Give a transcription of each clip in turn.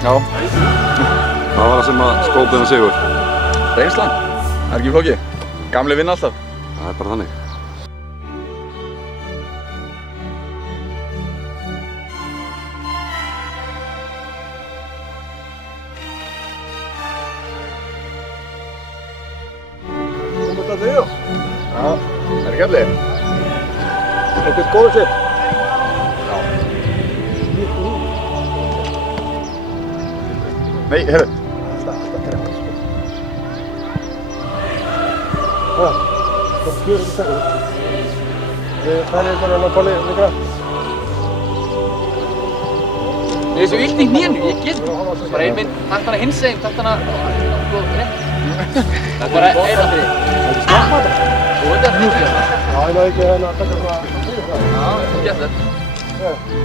Já, það var það sem að skópaði sigur. Reynslan, það er ekki flókið. Gamli vinna alltaf. Það er bara þannig. Komum þetta þau? Já, það er ekki allir. Eitthvað góður sér? Nei, herru. Kom, gjör þetta stærri. Það er bara að Palli líka. Ég er svo illt í hnénu, ég get bara einminn, takt hana hinsegin, takt hana rétt. Það er bara einn af því. Það er snakka þetta. Þú veit það fyrir það. Já, ég náðu ekki hérna að taka svona fyrir það. Já, þú gett þetta.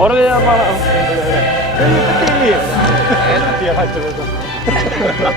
Horfið það bara. Þetta er líf. Ég er hættur þetta.